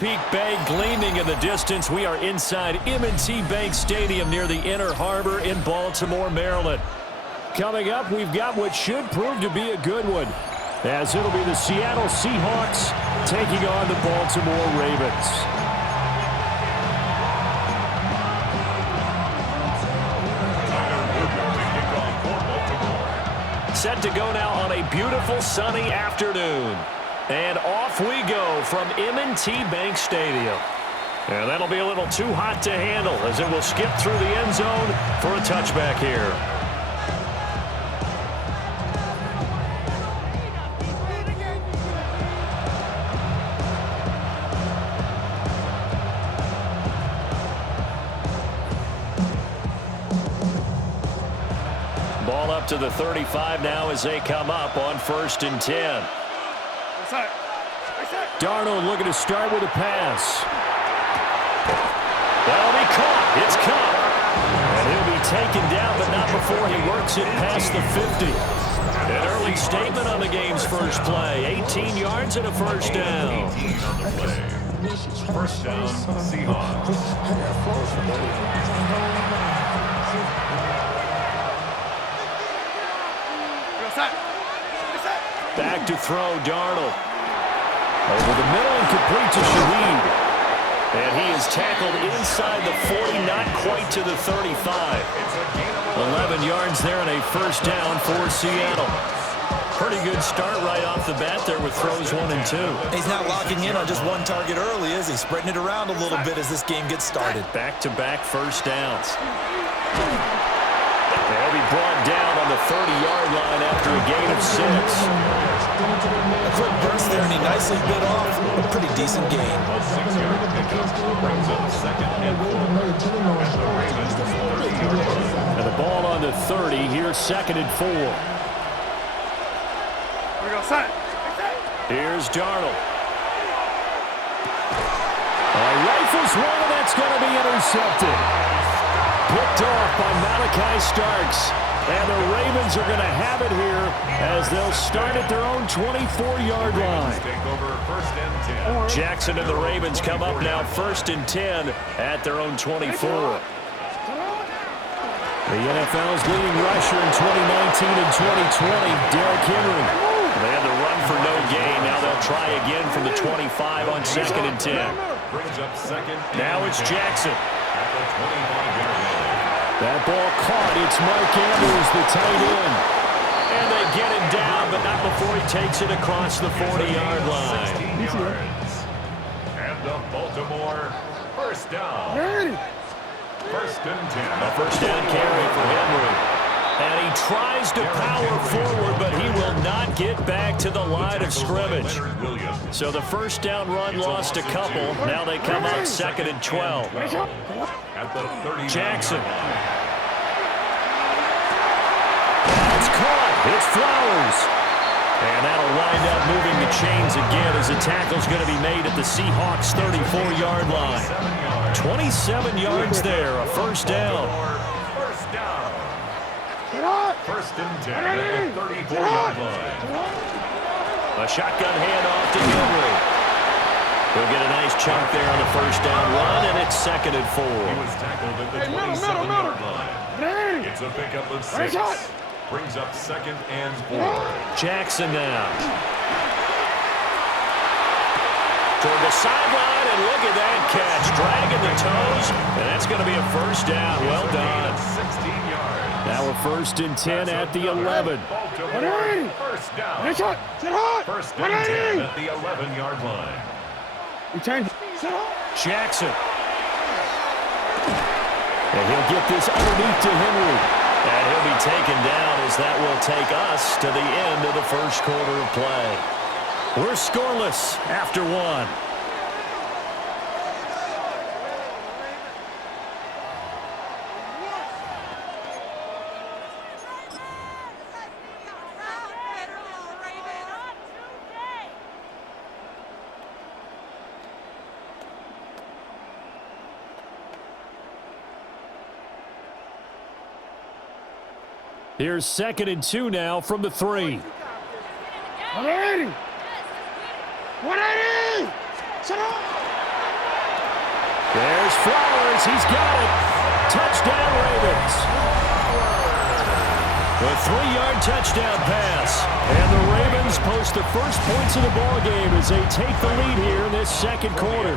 Peak Bay gleaming in the distance. We are inside M&T Bank Stadium near the Inner Harbor in Baltimore, Maryland. Coming up, we've got what should prove to be a good one, as it'll be the Seattle Seahawks taking on the Baltimore Ravens. Set to go now on a beautiful sunny afternoon. And off we go from M&T Bank Stadium. And that'll be a little too hot to handle as it will skip through the end zone for a touchback here. Ball up to the 35 now as they come up on 1st and 10. Darnold looking to start with a pass. That'll be caught. It's caught. And he'll be taken down, but not before he works it past the 50. An early statement on the game's first play. 18 yards and a first down. First down, Seahawks. Back to throw, Darnold. Over the middle and complete to Shaheed. And he is tackled inside the 40, not quite to the 35. 11 yards there and a first down for Seattle. Pretty good start right off the bat there with throws 1 and 2. He's not locking in on just one target early, is he? Spreading it around a little bit as this game gets started. Back-to-back first downs. They'll be brought down on the 30-yard line after a gain of 6. A quick burst there, and he nicely bit off a pretty decent gain. And the ball on the 30, here's 2nd and 4. Here's Darnold. Rifles one, and that's going to be intercepted. Picked off by Malachi Starks. And the Ravens are going to have it here as they'll start at their own 24-yard line. Jackson and the Ravens come up now 1st and 10 at their own 24. The NFL's leading rusher in 2019 and 2020, Derrick Henry. They had to run for no gain. Now they'll try again from the 25 on 2nd and 10. Now it's Jackson. That ball caught. It's Mark Andrews, the tight end. And they get him down, but not before he takes it across the 40-yard line. And the Baltimore first down. 1st and 10. A first down carry for Henry. And he tries to power forward, but he will not get back to the line of scrimmage. So the first down run lost a couple. Now they come out 2nd and 12. Jackson. It's caught. It's Flowers. And that'll wind up moving the chains again as the tackle's going to be made at the Seahawks' 34-yard line. 27 yards there, a first down. 1st and 10 at the 34-yard line. A shotgun handoff to Henry. He'll get a nice chunk there on the first down run, and it's 2nd and 4. He was tackled at the 27-yard line. It's a pickup of 6. Brings up 2nd and 4. Jackson now. Toward the sideline, and look at that catch. Dragging the toes, and that's going to be a first down. Well done. 16 yards. Now a 1st and 10 at the 11. First down. 1st and 10 at the 11-yard line. Jackson. And he'll get this underneath to Henry. And he'll be taken down as that will take us to the end of the first quarter of play. We're scoreless after 1. Here's 2nd and 2 now from the 3. 180! 180! Shut up! Here's Flowers. He's got it. Touchdown, Ravens. A 3-yard touchdown pass. And the Ravens post the first points of the ball game as they take the lead here in this second quarter.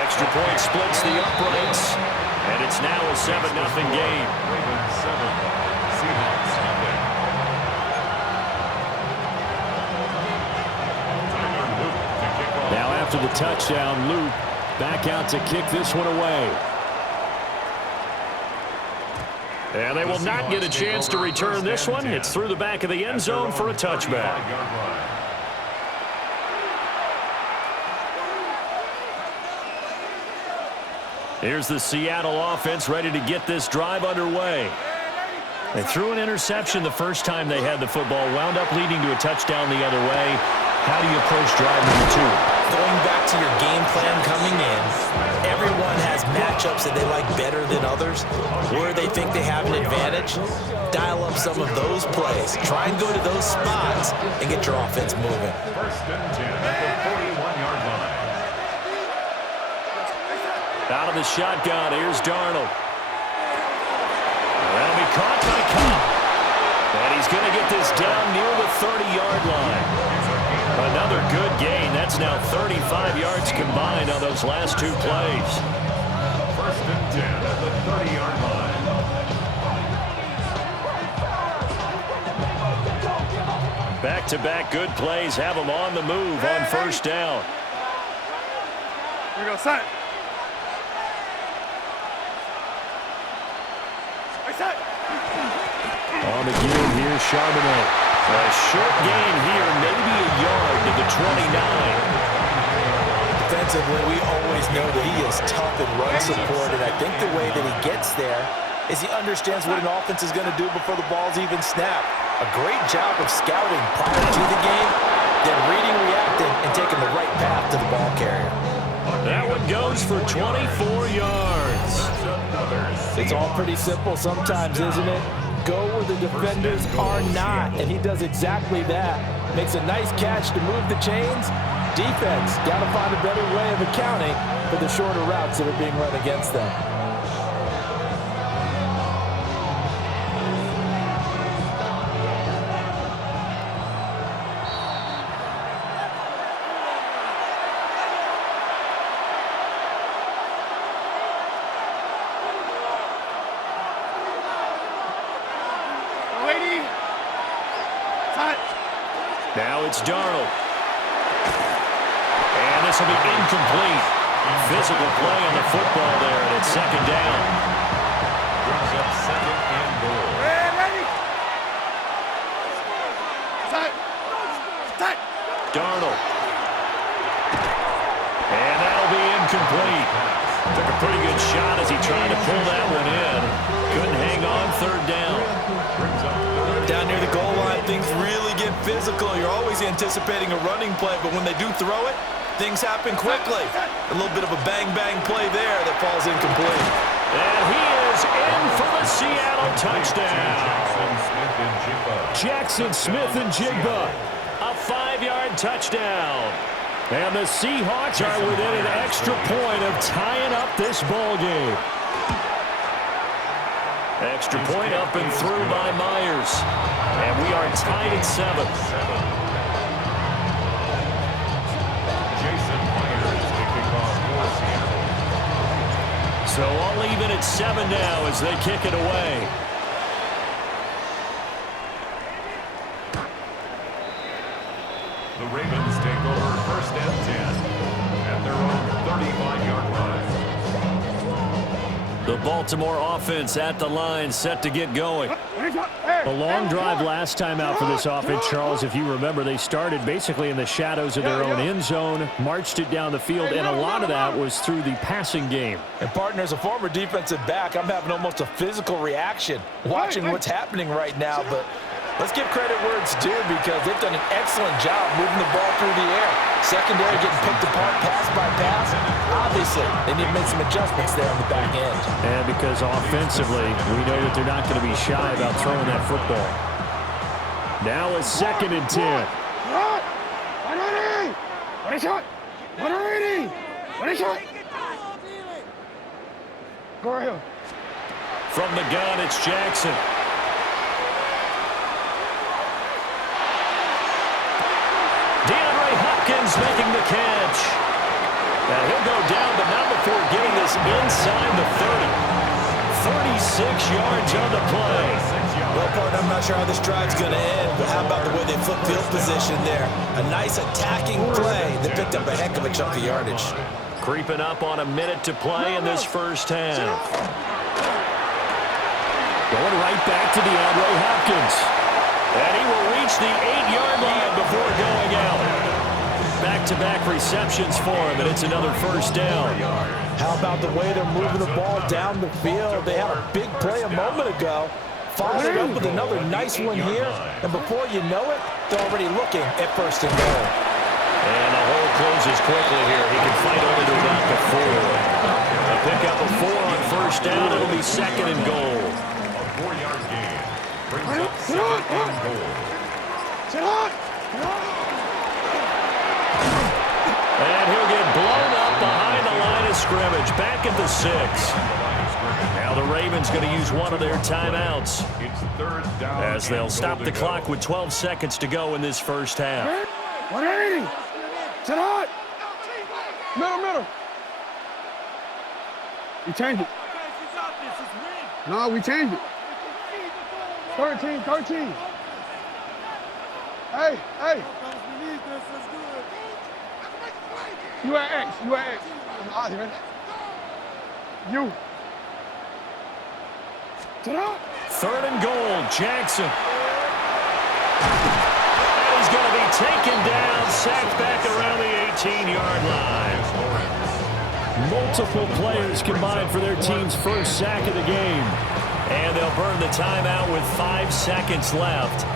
Extra point splits the uprights. And it's now a 7-0 game. Ravens 7, Seahawks nothing. Now after the touchdown, Luke back out to kick this one away. And they will not get a chance to return this one. It's through the back of the end zone for a touchback. Here's the Seattle offense ready to get this drive underway. They threw an interception the first time they had the football, wound up leading to a touchdown the other way. How do you approach drive number 2? Going back to your game plan coming in, everyone has matchups that they like better than others, where they think they have an advantage. Dial up some of those plays. Try and go to those spots and get your offense moving. First and 10 at the 41-yard line. Out of the shotgun, here's Darnold. That'll be caught by Cobb. And he's going to get this down near the 30-yard line. Another good gain. That's now 35 yards combined on those last 2 plays. First and 10 at the 30-yard line. Back-to-back good plays have them on the move on first down. Here we go, set. On the give here, Charbonnet. A short gain here, maybe a yard to the 29. Defensively, we always know that he is tough in run support, and I think the way that he gets there is he understands what an offense is going to do before the ball's even snapped. A great job of scouting prior to the game, then reading, reacting, and taking the right path to the ball carrier. That one goes for 24 yards. It's all pretty simple sometimes, isn't it? Go where the defenders are not, and he does exactly that. Makes a nice catch to move the chains. Defense, got to find a better way of accounting for the shorter routes that are being run against them. Now it's Darnold. And this will be incomplete. Physical play on the football there, and it's second down. Brings up second and goal. Darnold. And that'll be incomplete. Took a pretty good shot as he tried to pull that one in. Couldn't hang on third down. Down near the goal line, things really get physical. You're always anticipating a running play, but when they do throw it, things happen quickly. A little bit of a bang-bang play there that falls incomplete. And he is in for the Seattle touchdown. Jackson Smith-Njigba, a 5-yard touchdown. And the Seahawks are within an extra point of tying up this ball game. Extra point up and through by Myers. And we are tied at 7. Jason Myers, the kickoff for Seattle. So all even at 7 now as they kick it away. The Ravens take over first and 10 at their own 35-yard line. The Baltimore offense at the line, set to get going. A long drive last time out for this offense, Charles. If you remember, they started basically in the shadows of their own end zone, marched it down the field, and a lot of that was through the passing game. And partner, as a former defensive back, I'm having almost a physical reaction watching what's happening right now. But let's give credit where it's due because they've done an excellent job moving the ball through the air. Secondary getting picked apart pass by pass. Obviously, they need to make some adjustments there on the back end. And because offensively, we know that they're not going to be shy about throwing that football. Now it's 2nd and 10. 180. Ready, shot. Go right here. From the gun, it's Jackson. Hopkins making the catch. Now he'll go down, but not before getting this inside the 30. 36 yards on the play. Well, partner, I'm not sure how this drive's going to end, but how about the way they flip field position there? A nice attacking play that picked up a heck of a chunk of yardage. Creeping up on a minute to play in this first half. Going right back to DeAndre Hopkins. And he will reach the 8-yard line before going out. Back-to-back receptions for him, and it's another first down. How about the way they're moving the ball down the field? They had a big play a moment ago. Followed it up with another nice one here, and before you know it, they're already looking at first and goal. And the hole closes quickly here. He can fight only to about the 4. A pickup of 4 on first down. It'll be second and goal. A 4-yard gain brings up second and goal. Sit on. And he'll get blown up behind the line of scrimmage. Back at the 6. Now the Ravens going to use one of their timeouts It's third down as they'll and stop goal the to clock go. with 12 seconds to go in this first half. 180. Sit on. Middle. We changed it. No, we changed it. 13. Hey. You at X. I'm out here. You. Sit on. Third and goal, Jackson. And he's going to be taken down, sacked back around the 18-yard line. Multiple players combined for their team's first sack of the game. And they'll burn the timeout with 5 seconds left.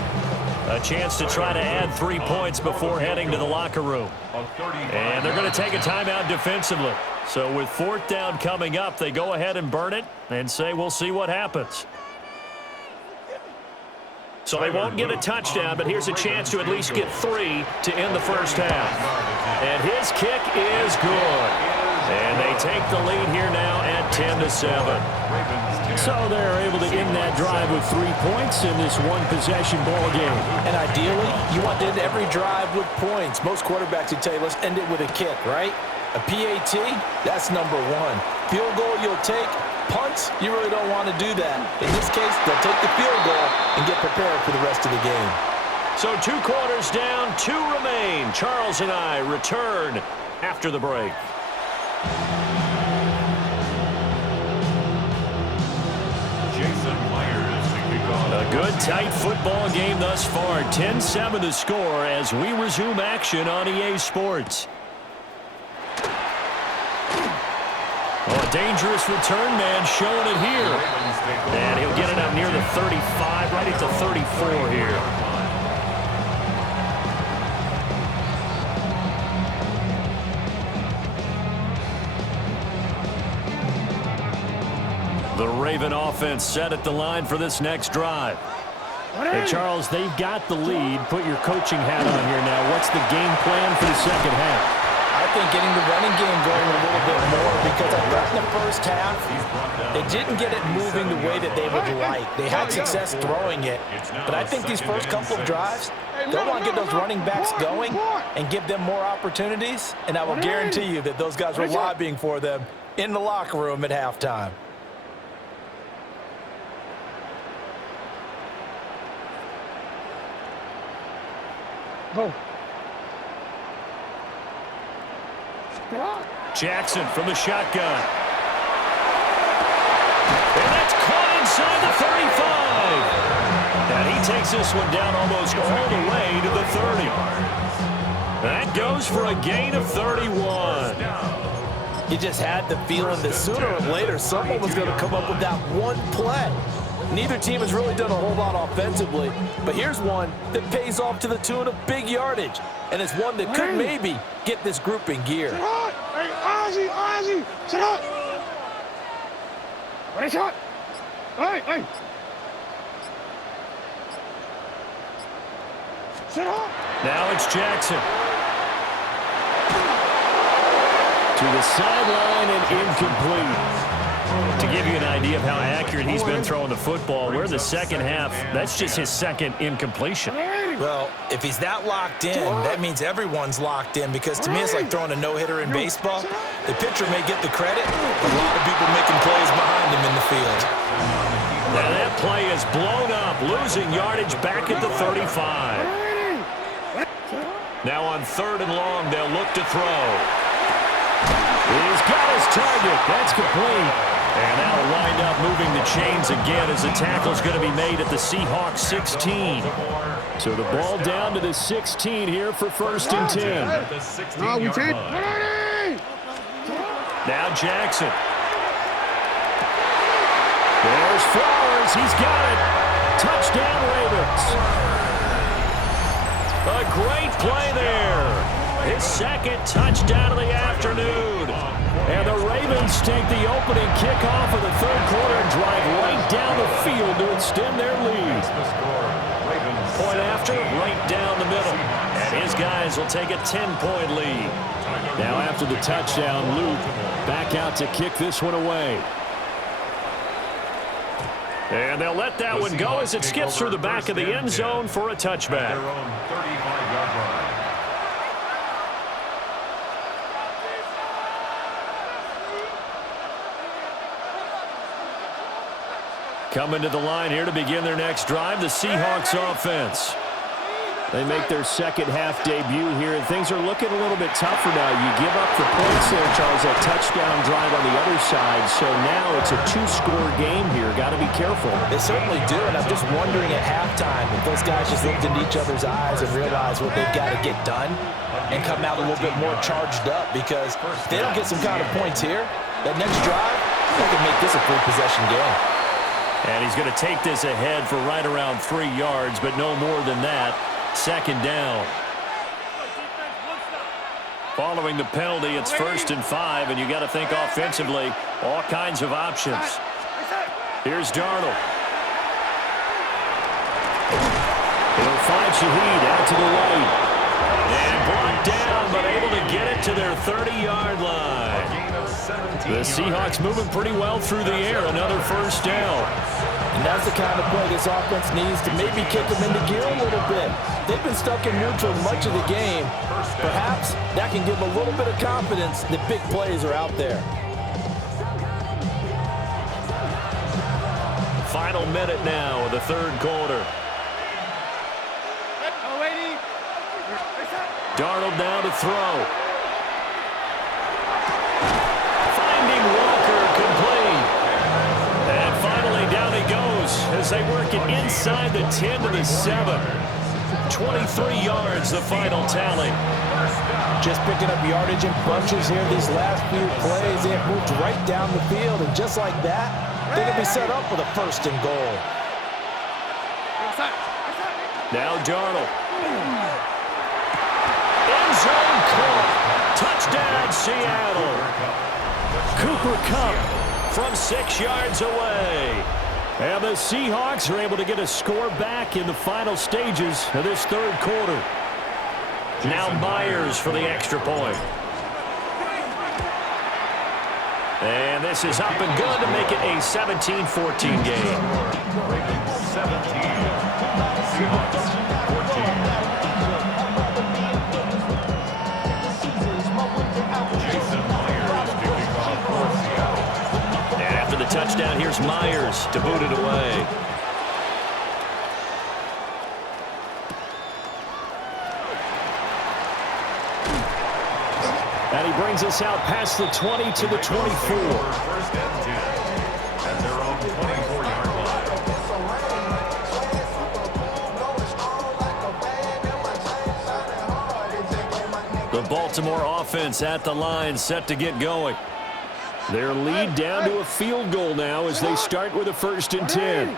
A chance to try to add 3 points before heading to the locker room. And they're going to take a timeout defensively. So with 4th down coming up, they go ahead and burn it and say we'll see what happens. So they won't get a touchdown, but here's a chance to at least get 3 to end the first half. And his kick is good. And they take the lead here now at 10-7. So they're able to end that drive with 3 points in this one-possession ball game. And ideally, you want to end every drive with points. Most quarterbacks would tell you, let's end it with a kick, right? A PAT, that's number 1. Field goal you'll take. Punts, you really don't want to do that. In this case, they'll take the field goal and get prepared for the rest of the game. So 2 quarters down, 2 remain. Charles and I return after the break. A good, tight football game thus far. 10-7 the score as we resume action on EA Sports. Oh, a dangerous return man showing it here. And he'll get it up near the 35, right at the 34 here. The Raven offense set at the line for this next drive. Hey, Charles, they've got the lead. Put your coaching hat on here now. What's the game plan for the second half? I think getting the running game going a little bit more because I thought in the first half they didn't get it moving the way that they would like. They had success throwing it, but I think these first couple of drives, they'll want to get those running backs going and give them more opportunities, and I will guarantee you that those guys were lobbying for them in the locker room at halftime. Go. Jackson from the shotgun. And that's caught inside the 35. And he takes this one down almost all the way to the 30. That goes for a gain of 31. You just had the feeling that sooner or later someone was going to come up with that one play. Neither team has really done a whole lot offensively, but here's one that pays off to the tune of big yardage, and it's one that could maybe get this group in gear. Hey, Ozzy, sit up. Ready, shot. Hey. Sit up. Now it's Jackson. To the sideline and incomplete. To give you an idea of how accurate he's been throwing the football, we're in the second half. That's just his second incompletion. Well, if he's that locked in, that means everyone's locked in, because to me it's like throwing a no-hitter in baseball. The pitcher may get the credit, but a lot of people making plays behind him in the field. Now that play is blown up, losing yardage back at the 35. Now on 3rd and long, they'll look to throw. He's got his target. That's complete. And that'll wind up moving the chains again as the tackle's going to be made at the Seahawks 16. So the ball down to the 16 here for 1st and 10. No, we take. Now Jackson. There's Flowers. He's got it. Touchdown, Ravens. A great play there. His second touchdown of the afternoon. And the Ravens take the opening kickoff of the 3rd quarter and drive right down the field to extend their lead. Point after, right down the middle. And his guys will take a 10-point lead. Now after the touchdown, Luke back out to kick this one away. And they'll let that one go as it skips through the back of the end zone for a touchback. Coming to the line here to begin their next drive, the Seahawks offense. They make their second half debut here, and things are looking a little bit tougher now. You give up the points there, Charles, that touchdown drive on the other side. So now it's a 2-score game here. Got to be careful. They certainly do, and I'm just wondering at halftime if those guys just looked into each other's eyes and realized what they've got to get done and come out a little bit more charged up, because if they don't get some kind of points here, that next drive, they can make this a 3-possession game. And he's going to take this ahead for right around 3 yards, but no more than that. 2nd down. Following the penalty, it's 1st and 5, and you got to think offensively, all kinds of options. Here's Darnold. He'll find Shaheed out to the right. And brought down, but able to get it to their 30-yard line. The Seahawks moving pretty well through the air. Another 1st down. And that's the kind of play this offense needs to maybe kick them into gear a little bit. They've been stuck in neutral much of the game. Perhaps that can give them a little bit of confidence that big plays are out there. Final minute now of the 3rd quarter. Darnold now to throw. Finding Walker, complete. And finally down he goes as they work it inside the 10 to the 7. 23 yards, the final tally. Just picking up yardage in bunches here these last few plays. They have moved right down the field, and just like that, they're going to be set up with a 1st and goal. Now Darnold. End zone caught. Touchdown, Seattle. Cooper Kupp from 6 yards away. And the Seahawks are able to get a score back in the final stages of this 3rd quarter. Now Myers for the extra point. And this is up and good to make it a 17-14 game. 17. Seahawks 14. The touchdown, here's Myers to boot it away. And he brings us out past the 20 to the 24. 1st and 10 at their own 24-yard line. The Baltimore offense at the line, set to get going. Their lead down to a field goal now as they start with a 1st and 10.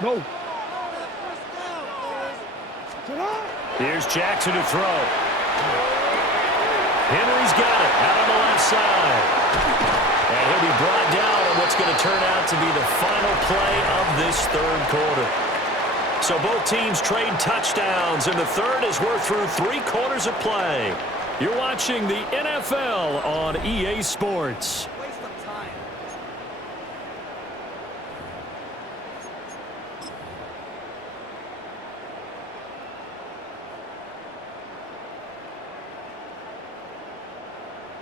No. Here's Jackson to throw. Henry's got it out on the left side. And he'll be brought down with what's going to turn out to be the final play of this third quarter. So both teams trade touchdowns, and the third as we're through 3 quarters of play. You're watching the NFL on EA Sports.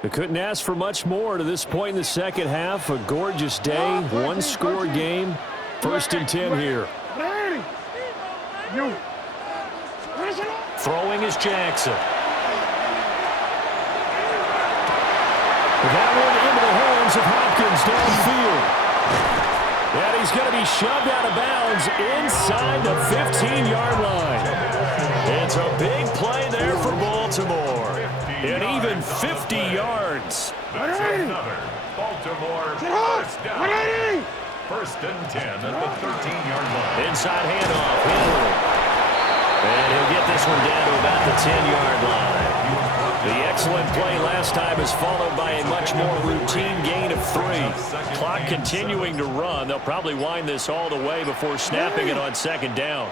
We couldn't ask for much more to this point in the second half. A gorgeous day, one-score game. 1st and 10 here. Throwing is Jackson. That one into the hands of Hopkins downfield. And he's going to be shoved out of bounds inside the 15-yard line. It's a big play there for Baltimore. And even 50 yards. That's another Baltimore first down. 1st and 10 at the 13-yard line. Inside handoff. And he'll get this one down to about the 10-yard line. The excellent play last time is followed by a much more routine gain of 3. Clock continuing to run. They'll probably wind this all the way before snapping it on 2nd down.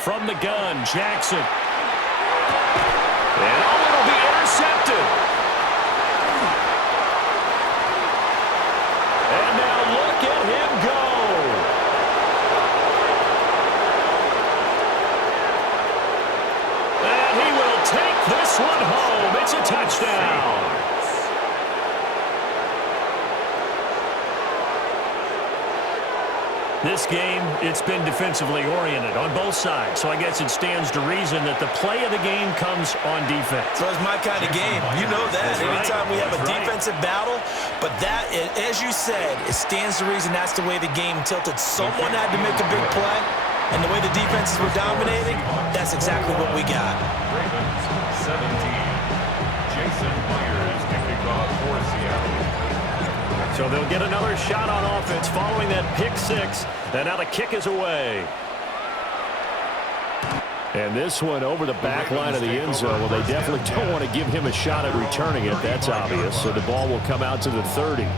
From the gun, Jackson. And it'll be intercepted. And now look at him go. And he will take this one home. It's a touchdown. This game, it's been defensively oriented on both sides, so I guess it stands to reason that the play of the game comes on defense. So it's my kind of game. You know that. Anytime we have a defensive battle, but that, as you said, it stands to reason that's the way the game tilted. Someone had to make a big play, and the way the defenses were dominating, that's exactly what we got. Ravens 17. Jason Myers kicking off for Seattle. So they'll get another shot on offense following that pick 6. And now the kick is away. And this one over the back line of the end zone. Well, they definitely don't want to give him a shot at returning it. That's obvious. So the ball will come out to the 30.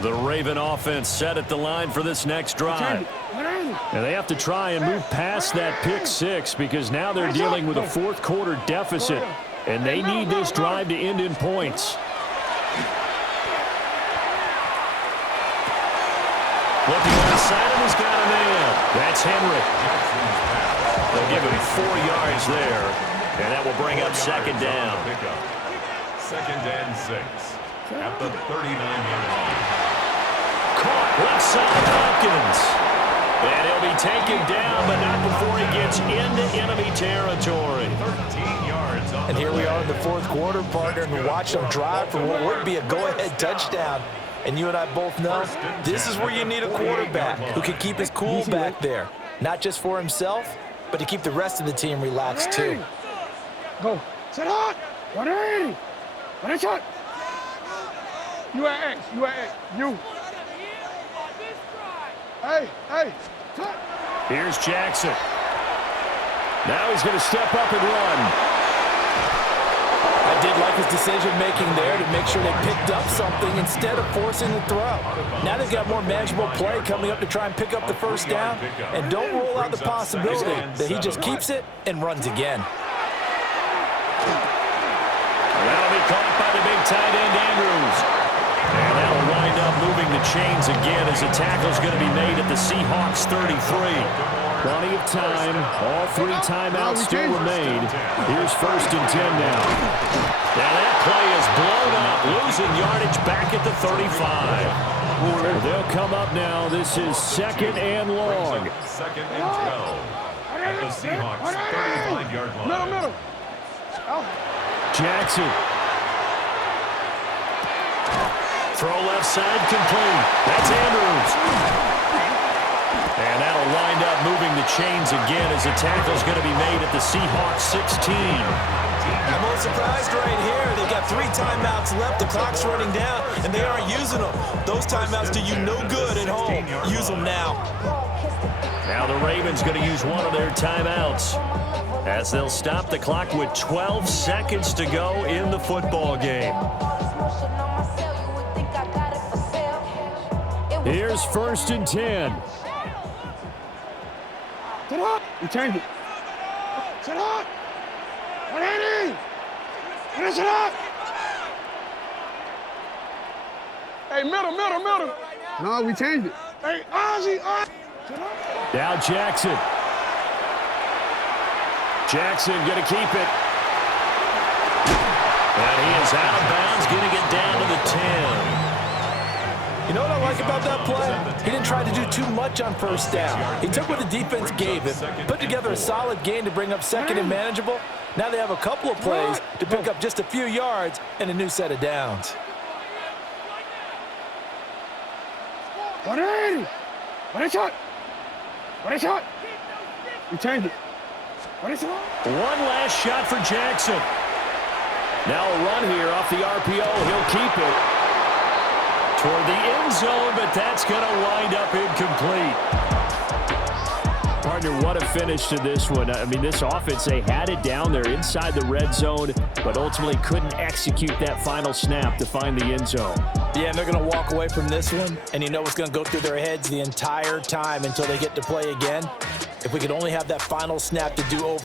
The Raven offense set at the line for this next drive. And they have to try and move past that pick 6 because now they're dealing with a 4th quarter deficit. And they need this drive to end in points. Looking inside him, he's got a man. That's Henry. They'll give him 4 yards there. And that will bring up 2nd down. 2nd and 6 at the 39-yard line. Caught left side, Hopkins. And he'll be taken down, but not before he gets into enemy territory. 13 yards. And here we are in the 4th quarter, partner, and watch them drive for what would be a go-ahead touchdown. And you and I both know this is where you need a quarterback who can keep his cool back there. Not just for himself, but to keep the rest of the team relaxed too. Go. Set hot. 180. 1 shot. You at X. You at X. You. Hey. Cut. Here's Jackson. Now he's going to step up and run. I did like his decision-making there to make sure they picked up something instead of forcing the throw. Now they've got more manageable play coming up to try and pick up the 1st down. And don't rule out the possibility that he just keeps it and runs again. That'll be caught by the big tight end, Andrews. And that'll wind up moving the chains again as the tackle's going to be made at the Seahawks 33. Plenty of time. All 3 timeouts still remain. Here's 1st and 10 now. Now that play is blown up, losing yardage back at the 35. They'll come up now. This is 2nd and long. 2nd and 12 at the Seahawks 35-yard line. Middle. Jackson. Throw left side complete. That's Andrews. And that'll wind up moving the chains again as the tackle's going to be made at the Seahawks 16. I'm a little surprised right here. They've got 3 timeouts left. The clock's running down, and they aren't using them. Those timeouts do you no good at home. Use them now. Now the Ravens going to use one of their timeouts. as they'll stop the clock with 12 seconds to go in the football game. Here's 1st and 10. Sit up. You changed it. Sit up. 180. Finish it up. Hey, middle. No, we changed it. Hey, Ozzy. Sit up. Now Jackson. Jackson going to keep it. And he is out of bounds, going to get down to the 10. You know what I like about that play? He didn't try to do too much on 1st down. He took what the defense gave him, put together a solid gain to bring up 2nd and manageable. Now they have a couple of plays to pick up just a few yards and a new set of downs. 180. What a shot. We changed it. What is it? One last shot for Jackson. Now a run here off the RPO. He'll keep it toward the end zone, but that's going to wind up incomplete. Partner, what a finish to this one. I mean, this offense, they had it down there inside the red zone, but ultimately couldn't execute that final snap to find the end zone. Yeah, and they're going to walk away from this one, and you know what's going to go through their heads the entire time until they get to play again. If we could only have that final snap to do over.